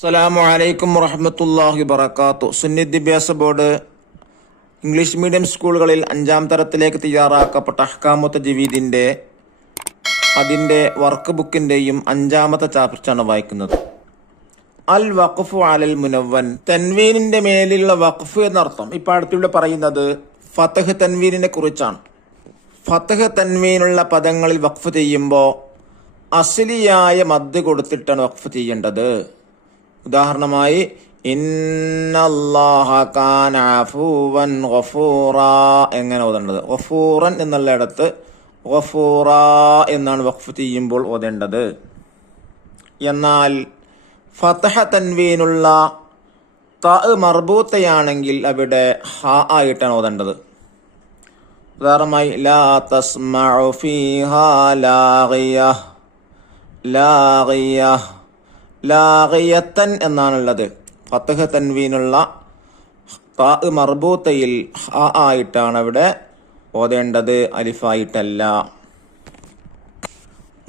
അസ്സലാമു അലൈക്കും വറഹ്മത്തുള്ളാഹി വബറകാതുഹു. സുന്നി വിദ്യാഭ്യാസ ബോർഡ് ഇംഗ്ലീഷ് മീഡിയം സ്കൂളുകളിൽ 5ാം തരത്തിലേക്ക് തയ്യാറാക്കപ്പെട്ട അഹ്കാമു തജ്വീദിന്റെ അതിന്റെ വർക്ക് ബുക്കിന്റെയും 5ാമത്തെ ചാപ്റ്ററാണ് വായിക്കുന്നത്. അൽ വഖഫു അലൽ മുനവ്വൻ, തൻവീനിന്റെ മേലുള്ള വഖഫ് എന്നർത്ഥം. ഈ പാഠത്തിലൂടെ പറയുന്നത് ഫതഹ് തൻവീനിനെ കുറിച്ചാണ്. ഫതഹ് തൻവീനുള്ള പദങ്ങളിൽ വഖഫ് ചെയ്യുമ്പോൾ അസ്ലിയായ മദ് കൊടുത്തിട്ടാണ് വഖഫ് ചെയ്യേണ്ടത്. ഉദാഹരണമായി ഇന്നല്ലാഹ കാന അഫൂവൻ ഗഫൂറാ എങ്ങനെ ഓതേണ്ടത്. ഗഫൂറൻ എന്നുള്ള ഇടത്ത് ഗഫൂറാ എന്നാണ് വഖഫ് ചെയ്യുമ്പോൾ ഓതേണ്ടത്. എന്നാൽ ഫതഹ തൻവീനുള്ള ത മർബൂത്തയാണെങ്കിൽ അവിടെ ഹ ആയിട്ടാണ് ഓതേണ്ടത്. ഉദാഹരണമായി ലാ തസ്മഉ ഫീഹാ ലാഗിയ, ലാഗിയ, ലാഗിയത്തൻ എന്നാണുള്ളത്. ഫതഹ് തൻവീനുള്ള ത മർബൂത്തയിൽ ഹ ആയിട്ടാണ് അവിടെ ഓതേണ്ടത്, അലിഫായിട്ടല്ല.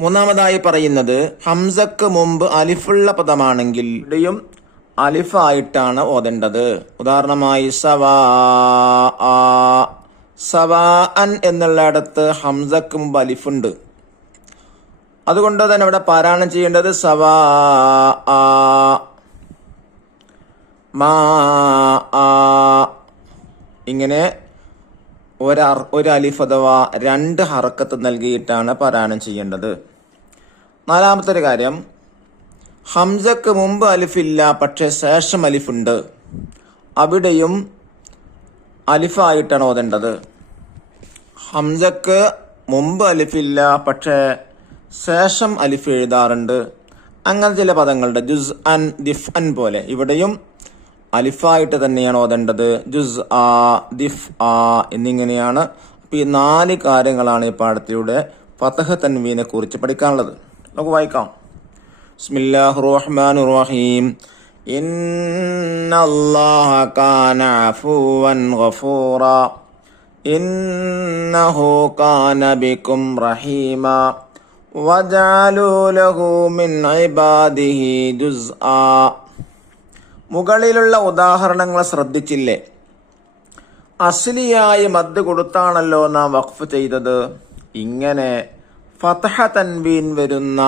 മൂന്നാമതായി പറയുന്നത് ഹംസക്ക് മുമ്പ് അലിഫുള്ള പദമാണെങ്കിൽ ഇവിടെയും അലിഫായിട്ടാണ് ഓതേണ്ടത്. ഉദാഹരണമായി സവാ, സവാഅൻ എന്നുള്ള ഇടത്ത് ഹംസക്ക് മുമ്പ് അലിഫുണ്ട്. അതുകൊണ്ട് തന്നെ ഇവിടെ പാരായണം ചെയ്യേണ്ടത് സവാ മാ. ഇങ്ങനെ ഒരു അലിഫ് അഥവാ 2 ഹറക്കത്ത് നൽകിയിട്ടാണ് പാരായണം ചെയ്യേണ്ടത്. നാലാമത്തെ ഒരു കാര്യം, ഹംസക്ക് മുമ്പ് അലിഫില്ല പക്ഷെ ശേഷം അലിഫുണ്ട്. അവിടെയും അലിഫായിട്ടാണ് ഓതേണ്ടത്. ഹംസക്ക് മുമ്പ് അലിഫില്ല പക്ഷെ ശേഷം അലിഫ് എഴുതാറുണ്ട്. അങ്ങനെ ചില പദങ്ങളുണ്ട്. ജുസ് അൻ, ദിഫ് അൻ പോലെ ഇവിടെയും അലിഫായിട്ട് തന്നെയാണ് ഓതേണ്ടത്. ജുസ് ആ, ദിഫ് ആ എന്നിങ്ങനെയാണ്. അപ്പൊ ഈ 4 കാര്യങ്ങളാണ് ഈ പാഠത്തിലൂടെ ഫതഹ് തൻവീനെ കുറിച്ച് പഠിക്കാനുള്ളത്. നമുക്ക് വായിക്കാം. ബിസ്മില്ലാഹിർ റഹ്മാനിർ റഹീം. ഇന്നല്ലാഹ കാന അഫൂവൻ ഗഫൂറാ ഇന്നഹു കാന ബികും റഹീമാ വജഅലൂ ലഹു മിൻ ഇബാദിഹി ജുസ്ആ. മുകളിലുള്ള ഉദാഹരണങ്ങൾ ശ്രദ്ധിച്ചില്ലേ? അസ്ലിയായ മദ് കൊടുത്താണല്ലോ നാം വഖഫ് ചെയ്തത്. ഇങ്ങനെ ഫതഹ തൻവീൻ വരുന്ന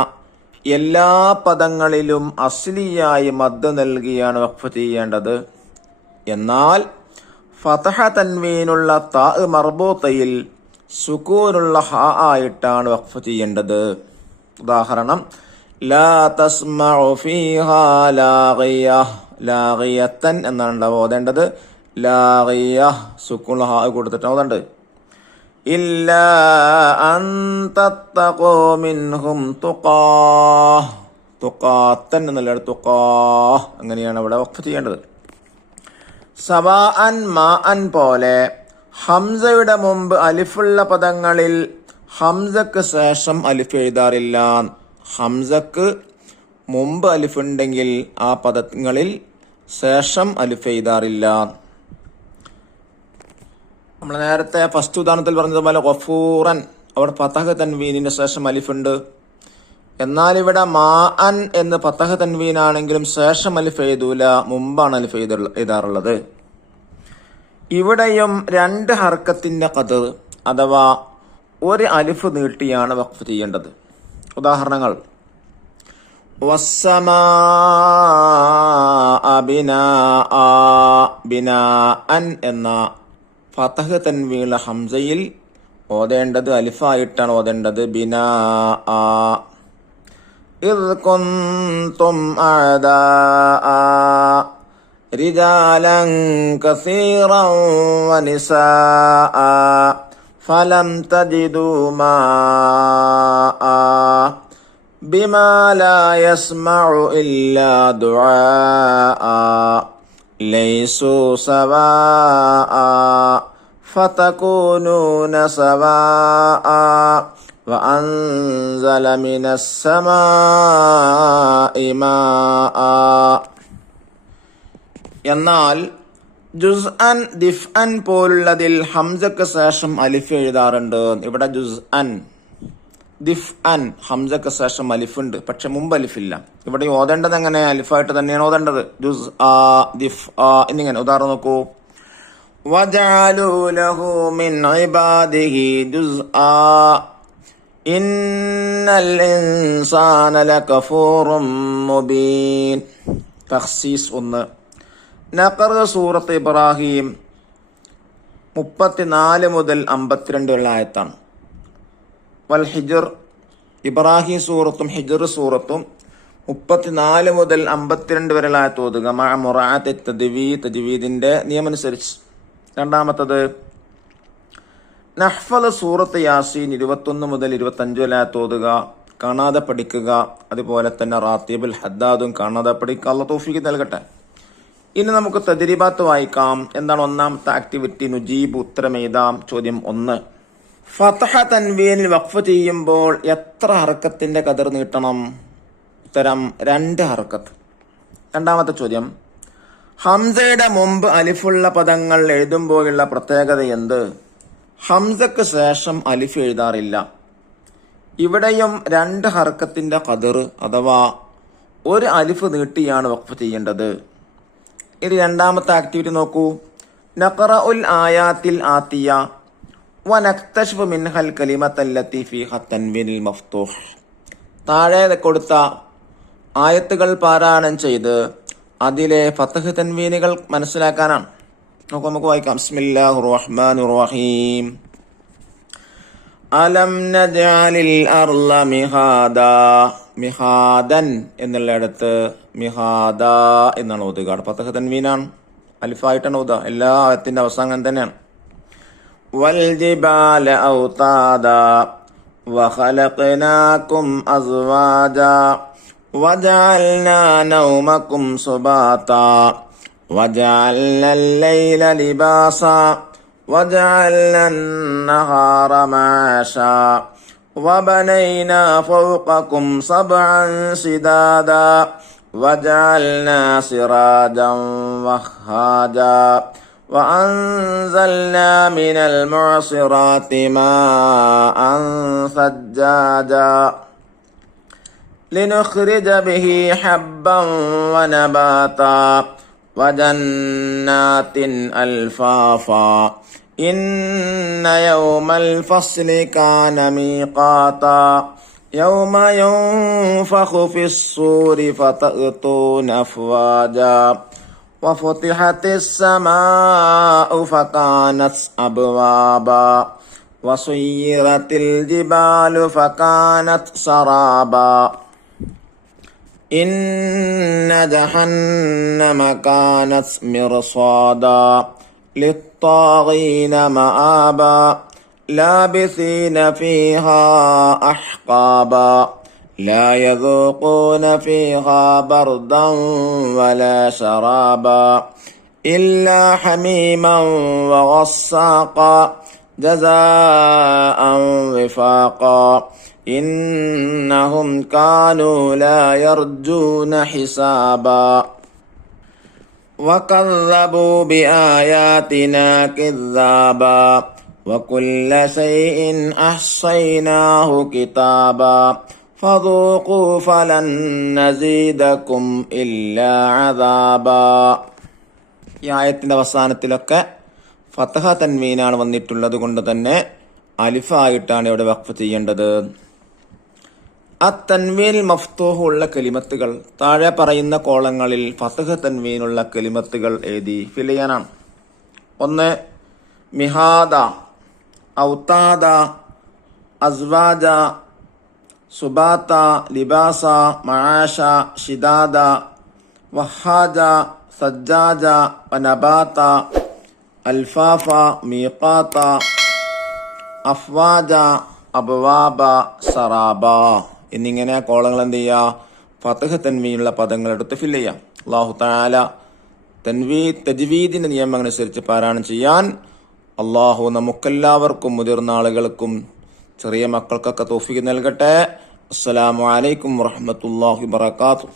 എല്ലാ പദങ്ങളിലും അസ്ലിയായ മദ് നൽകിയാണ് വഖഫ് ചെയ്യേണ്ടത്. എന്നാൽ ഫതഹ തൻവീനുള്ള ത മർബൂത്തയിൽ സുകൂനുള്ള ഹ ആയിട്ടാണ് വഖഫ് ചെയ്യേണ്ടത്. ഉദാഹരണം ലാ തസ്മഉ ഫീഹാ ലാഗിയ, ലാഗിയത്തൻ എന്നാണ് ഓതേണ്ടത്. ലാഗിയ സുകൂനുള്ള ഹ കൊടുത്തിട്ടാണ് ഓതേണ്ടത്. ഇല്ലാ അൻ തത്തഖൂ മിൻഹും തുഖാ, തുഖാത്തൻ എന്നുള്ള തുഖാ അങ്ങനെയാണ് അവിടെ വഖഫ് ചെയ്യേണ്ടത്. സവാഅൻ മാഅൻ പോലെ ഹംസയുടെ മുമ്പ് അലിഫുള്ള പദങ്ങളിൽ ഹംസക്ക് ശേഷം അലിഫ് എഴുതാറില്ല. ഹംസക്ക് മുമ്പ് അലിഫുണ്ടെങ്കിൽ ആ പദങ്ങളിൽ ശേഷം അലിഫ് എഴുതാറില്ല. നമ്മൾ നേരത്തെ ഫസ്റ്റ് ഉദാഹരണത്തിൽ പറഞ്ഞതുപോലെ ഗഫൂറൻ, അവിടെ ഫതഹ് തൻവീനിന് ശേഷം അലിഫുണ്ട്. എന്നാൽ ഇവിടെ മാഅൻ എന്ന് ഫതഹ് തൻവീനാണെങ്കിലും ശേഷം അലിഫ് എഴുതൂല, മുമ്പാണ് അലിഫ് എഴുതാറുള്ളത്. ഇവിടെയും 2 ഹർക്കത്തിന്റെ ഖദർ അഥവാ ഒരു അലിഫ് നീട്ടിയാണ് വഖഫ് ചെയ്യേണ്ടത്. ഉദാഹരണങ്ങൾ വസ്സമാഅ ബിനാഅ, ബിനാഅൻ എന്ന ഫതഹ് തൻവീനുള്ള ഹംസയിൽ ഓതേണ്ടത് അലിഫായിട്ടാണ് ഓതേണ്ടത്. ബിനാഅ. ഇദ് കുൻതും അഅദാഅ റിജാലൻ കസീറൻ വനിസാഅ ഫലം തജിദൂ മാഅ ബിമാ ലാ യസ്മഉ ഇല്ലാ ദുആഅ ലൈസൂ സവാഅ ഫതകൂനൂന സവാഅ വഅൻസല മിനസ് സമാഇ മാഅ. എന്നാൽ ജുസ് അൻ, ദിഫ് അൻ പോലുള്ളതിൽ ഹംസക്ക് ശേഷം അലിഫ് എഴുതാറുണ്ട്. ഇവിടെ ജുസ് അൻ, ദിഫ് അൻ ഹംസക്ക് ശേഷം അലിഫുണ്ട്, പക്ഷെ മുമ്പ് അലിഫില്ല. ഇവിടെ ഓതേണ്ടത് എങ്ങനെ? അലിഫായിട്ട് തന്നെയാണ് ഓതേണ്ടത്. ജുസ് ആ ദിഫ് ആ എന്നിങ്ങനെ. ഉദാഹരണം നോക്കൂ. വജഅലൂ ലഹു മിൻ ഇബാദിഹി ജുസ്ആ ഇന്നൽ ഇൻസാന ലകഫൂറും മുബീൻ. തഖ്സീസ് 1. നഖർ സൂറത്ത് ഇബ്രാഹിം 34 മുതൽ 52 ഉള്ള ആയത്താണ്. വൽ ഹിജ്ർ ഇബ്രാഹിം സൂറത്തും ഹിജ്ർ സൂറത്തും 34 മുതൽ 52 വരെയുള്ള ആയത്ത് ഓതുക. മഅ മുറാഅത്തി തജ്വീദിന്റെ നിയമമനുസരിച്ച്. രണ്ടാമത്തത് നഹ്ഫൽ സൂറത്ത് യാസീൻ 21 മുതൽ 25 വരെ ആയത്ത് ഓതുക, കാണാതെ പഠിക്കുക. അതുപോലെ തന്നെ റാത്തീബുൽ ഹദ്ദാദും കാണാതെ പഠിക്കുക. അല്ലാഹു തൗഫീഖ് നൽകട്ടെ. ഇനി നമുക്ക് തദ്രീബാത്ത് വായിക്കാം. എന്താണ് ഒന്നാമത്തെ ആക്ടിവിറ്റി? നുജീബ്, ഉത്തരം എഴുതാം. ചോദ്യം 1. ഫതഹ തൻവീനിൽ വഖഫ് ചെയ്യുമ്പോൾ എത്ര ഹർക്കത്തിന്റെ ഖദർ നീട്ടണം? ഉത്തരം 2 ഹർക്കത്ത്. രണ്ടാമത്തെ ചോദ്യം, ഹംസയുടെ മുമ്പ് അലിഫുള്ള പദങ്ങൾ എഴുതുമ്പോഴുള്ള പ്രത്യേകത എന്ത്? ഹംസക്ക് ശേഷം അലിഫ് എഴുതാറില്ല. ഇവിടെയും 2 ഹർക്കത്തിന്റെ ഖദർ അഥവാ 1 അലിഫ് നീട്ടിയാണ് വഖഫ് ചെയ്യേണ്ടത്. ഇത് രണ്ടാമത്തെ ആക്ടിവിറ്റി നോക്കൂ. നഖറഉൽ ആയാത്തിൽ ആതിയ വനക്തശ്ഫു മിൻഹൽ കലിമത്തല്ലത്തി ഫീഹ തൻവീനുൽ മഫ്തൂഹ്. താഴെ കൊടുത്ത ആയത്തുകൾ പാരായണം ചെയ്ത് അതിലെ ഫത്ഹ് തൻവീനുകൾ മനസ്സിലാക്കാനാണ്. നമുക്ക് വായിക്കാം. ബിസ്മില്ലാഹിർ റഹ്മാനിർ റഹീം. അലം നജഅലിൽ അർള മിഹാദാ. മിഹാദൻ എന്നുള്ളിടത്ത് മിഹാദ എന്നാണ് ഓതുക. ഫത്ഹ് തൻവീനാണ്, അലിഫായിട്ടാണ് ഓതുക. എല്ലാ ആയത്തിന്റെ അവസാനം തന്നെയാണ്. വൽ ജിബാല ഔതാദാ വഖലഖനാകും അസ്വാജാ വജഅൽനാ നൗമകും സുബാതാ വജഅൽനൽ ലൈല ലിബാസാ വജഅൽനാ അൻ-നഹാറ മഅശാ وبنينا فوقكم 7 شدادا وجعلنا سراجا وهاجا وأنزلنا من المعصرات ماء ثجاجا لنخرج به حبا ونباتا وجنات ألفافا إن يوم الفصل كان ميقاتا يوم ينفخ في الصور فتأتون أفواجا وفتحت السماء فكانت أبوابا وسيرت الجبال فكانت سرابا إن جهنم كانت مرصادا للطاغين مآبا لابثين فيها أحقابا لا يذوقون فيها بردا ولا شرابا إلا حميما وغساقا جزاء وفاقا إنهم كانوا لا يرجون حسابا وكذبوا بآياتنا كذابا وكل شيء أحصيناه كتابا فذوقوا فلن نزيدكم إلا عذابا. ഈ ആയത്തിന്റെ അവസാനത്തിലൊക്കെ ഫതഹ തൻവീനാണ് വന്നിട്ടുള്ളത് കൊണ്ട് തന്നെ അലിഫായിട്ടാണ് ഇവിടെ വഖഫ് ചെയ്യേണ്ടത്. അത്തൻവീൻ മഫ്തൂഹ് ഉള്ള കലിമത്തുകൾ താഴെ പറയുന്ന കോളങ്ങളിൽ ഫതഹ് തൻവീനുള്ള കലിമത്തുകൾ എഴുതി ഫിൽ ചെയ്യാനാണ്. 1. മിഹാദ, ഔതാദ, അസ്വാജ, സുബാത, ലിബാസ, മആഷ, ഷിദാദ, വഹാജ, സജ്ജാജ, വനബാത, അൽഫാഫ, മീഖാത, അഫ്വാജ, അബ്വാബ, സറാബ എന്നിങ്ങനെ കോളങ്ങൾ എന്ത് ചെയ്യുക? ഫതഹ് തൻവീനുള്ള പദങ്ങൾ എടുത്ത് ഫില്ല് ചെയ്യാം. അല്ലാഹു തആല തജ്വീദിന്റെ നിയമം അനുസരിച്ച് പാരായണം ചെയ്യാൻ അല്ലാഹു നമുക്കെല്ലാവർക്കും മുതിർന്ന ആളുകൾക്കും ചെറിയ മക്കൾക്കൊക്കെ തൗഫീഖ് നൽകട്ടെ. അസ്സലാമു അലൈക്കും വറഹ്മത്തുള്ളാഹി വബറകാതുഹു.